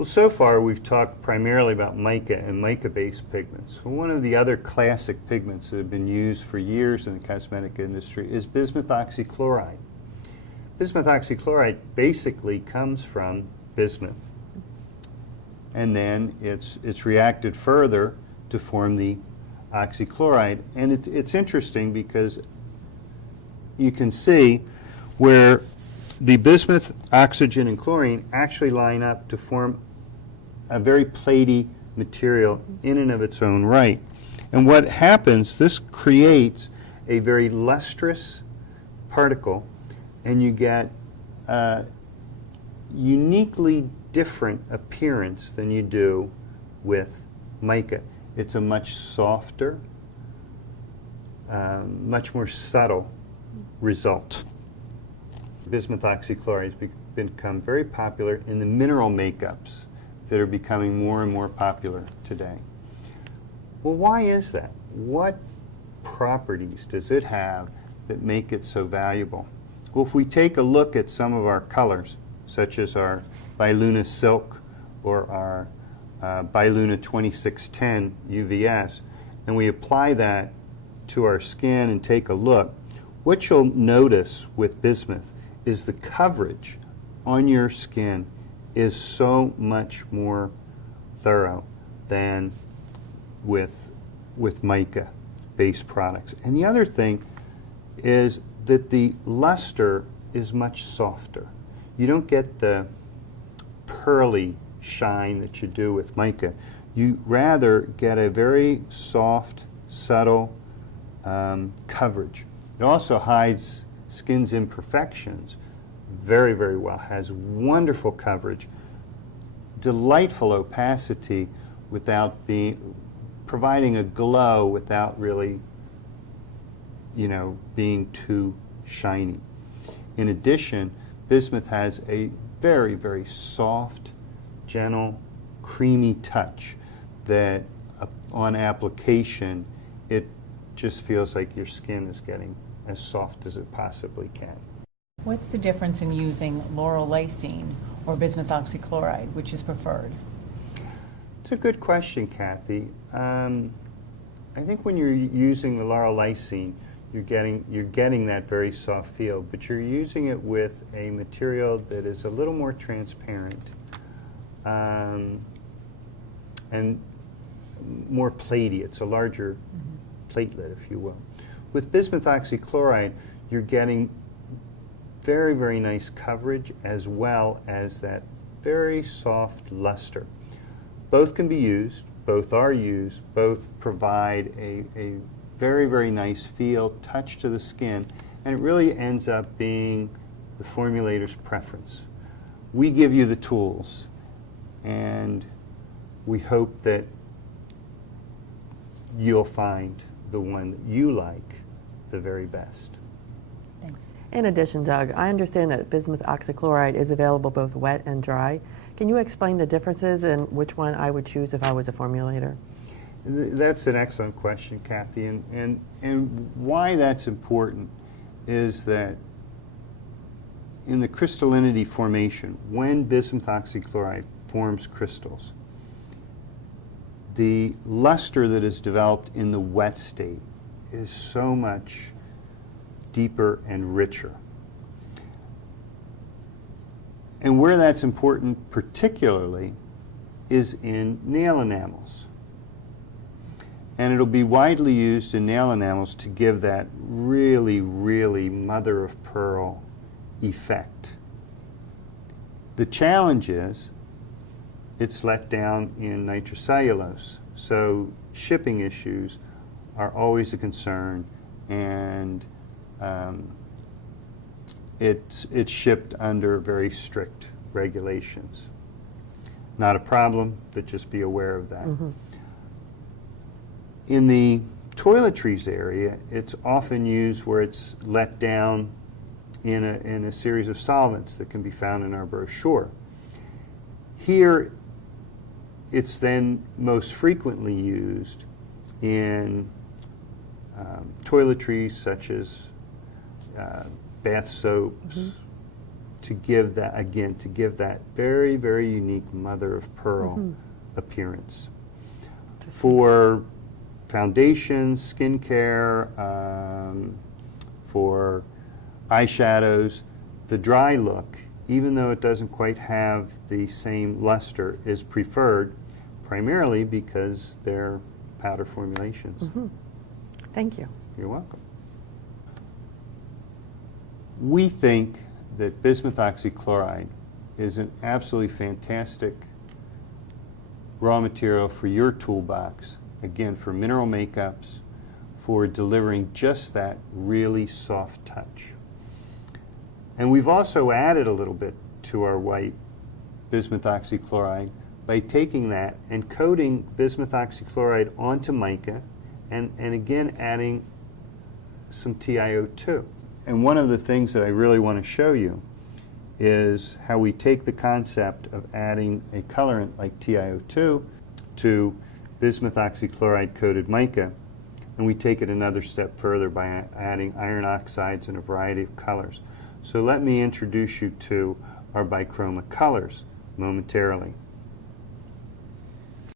Well, so far we've talked primarily about mica and mica-based pigments. Well, one of the other classic pigments that have been used for years in the cosmetic industry is bismuth oxychloride. Bismuth oxychloride basically comes from bismuth, and then it's reacted further to form the oxychloride. And it's interesting because you can see where the bismuth, oxygen, and chlorine actually line up to form a very platy material in and of its own right. And what happens, this creates a very lustrous particle, and you get a uniquely different appearance than you do with mica. It's a much softer, much more subtle result. Bismuth oxychloride has become very popular in the mineral makeups that are becoming more and more popular today. Well, why is that? What properties does it have that make it so valuable? Well, if we take a look at some of our colors, such as our Biluna Silk or our Biluna 2610 UVS, and we apply that to our skin and take a look, what you'll notice with bismuth is the coverage on your skin is so much more thorough than with mica-based products. And the other thing is that the luster is much softer. You don't get the pearly shine that you do with mica. You rather get a very soft, subtle coverage. It also hides skin's imperfections very, very well, has wonderful coverage, delightful opacity without providing a glow without really, being too shiny. In addition, bismuth has a very, very soft, gentle, creamy touch that on application, it just feels like your skin is getting as soft as it possibly can. What's the difference in using lauryl lysine or bismuth oxychloride, which is preferred? It's a good question, Kathy. I think when you're using the lauryl lysine, you're getting that very soft feel, but you're using it with a material that is a little more transparent and more platy. It's a larger platelet, if you will. With bismuth oxychloride, you're getting very, very nice coverage as well as that very soft luster. Both can be used, both are used, both provide a very, very nice feel, touch to the skin, and it really ends up being the formulator's preference. We give you the tools, and we hope that you'll find the one that you like the very best. Thanks. In addition, Doug, I understand that bismuth oxychloride is available both wet and dry. Can you explain the differences and which one I would choose if I was a formulator? That's an excellent question, Kathy, and why that's important is that in the crystallinity formation, when bismuth oxychloride forms crystals, the luster that is developed in the wet state is so much deeper and richer. And where that's important particularly is in nail enamels. And it'll be widely used in nail enamels to give that really, really mother of pearl effect. The challenge is it's let down in nitrocellulose. So shipping issues are always a concern, and it's shipped under very strict regulations. Not a problem, but just be aware of that. Mm-hmm. In the toiletries area, it's often used where it's let down in a series of solvents that can be found in our brochure. Here, it's then most frequently used in toiletries such as bath soaps, to give that, again, to give that very, very unique mother of pearl appearance. For foundations, skincare, for eyeshadows, the dry look, even though it doesn't quite have the same luster, is preferred primarily because they're powder formulations. Thank you. You're welcome. We think that bismuth oxychloride is an absolutely fantastic raw material for your toolbox, again, for mineral makeups, for delivering just that really soft touch. And we've also added a little bit to our white bismuth oxychloride by taking that and coating bismuth oxychloride onto mica and again adding some TiO2. And one of the things that I really want to show you is how we take the concept of adding a colorant like TiO2 to bismuth oxychloride coated mica, and we take it another step further by adding iron oxides in a variety of colors. So let me introduce you to our bichroma colors momentarily.